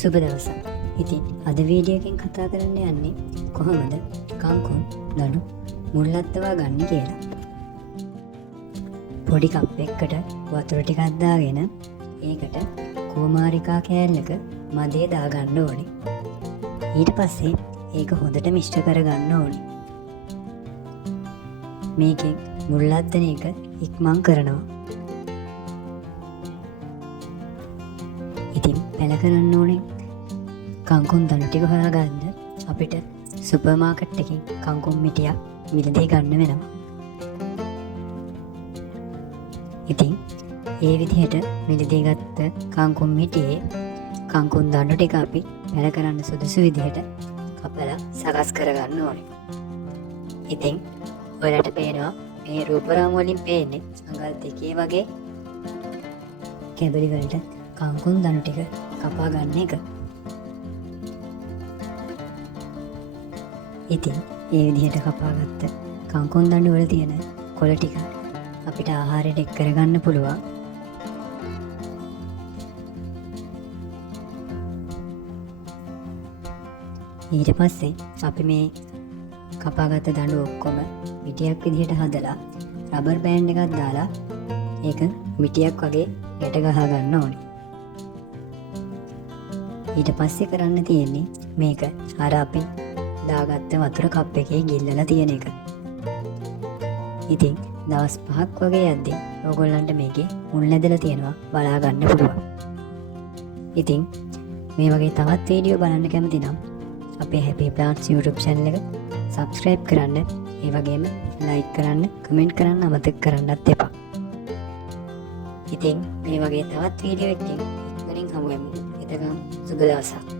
සුබ දවසක්. ඉතින් අද වීඩියෝ එකෙන් කතා කරන්න යන්නේ කොහොමද කංකුන් දඩු මුල්ලත්තවා ගන්න කියලා. පොඩි කප් එකකට වතුර ටිකක් දාගෙන ඒකට කුමාරිකා කෑල්ලක මදේ දාගන්න ඕනේ. ඊට පස්සේ ඒක හොඳට මිශ්‍ර කරගන්න ඕනේ. මේකෙන් මුල්ලත්තන එක ඉක්මන් කරනවා. ඉතින් පැල කරන්න ඕනේ කංකුන් දණු ටික හොයාගන්න අපිට සුපර් මාකට් එකකින් කංකුන් මිටියක් මිලදී ගන්න වෙනවා. ඉතින් ඒ විදිහට මිලදී ගත්ත කංකුන් මිටියේ කංකුන් දණු ටික අපි පැල කරන්න සුදුසු විදිහට කපලා සකස් කරගන්න ඕනේ. ඉතින් ඔයාලට පේනවා මේ රූපරාම වලින් පේන්නේ අඟල් දෙකේ වගේ කැබලි වලට කංකුන් දණු ටික කපා ගන්න එක. ඉතින් ඒ විදිහට කපාගත්ත කංකුන් දණු වල තියෙන කොළ ටික අපිට ආහාරයට එක් කරගන්න පුළුවන්. ඊට පස්සේ අපි මේ කපාගත්ත දණු ඔක්කොම මිටියක් විදිහට හදලා රබර් බෑන්ඩ් එකක් දාලා ඒක මිටියක් වගේ ගැට ගහා ගන්න ඕනේ. ඊට පස්සේ කරන්න තියෙන්නේ මේක අර අපි දාගත්ත වතුර කප් එකේ ගිල්ලලා තියෙන එක. ඉතින් දවස් 5ක් වගේ යද්දී ඕගොල්ලන්ට මේකේ මුල් නැදලා තියෙනවා බලා ගන්න පුළුවන්. ඉතින් මේ වගේ තවත් වීඩියෝ බලන්න කැමති නම් අපේ Happy Plants YouTube channel එක subscribe කරන්න, ඒ වගේම like කරන්න, comment කරන්න අමතක කරන්නත් එපා. ඉතින් මේ වගේ තවත් වීඩියෝ එකකින් ඉක්මනින් හමු වෙමු. එතකම් සුබ දවසක්.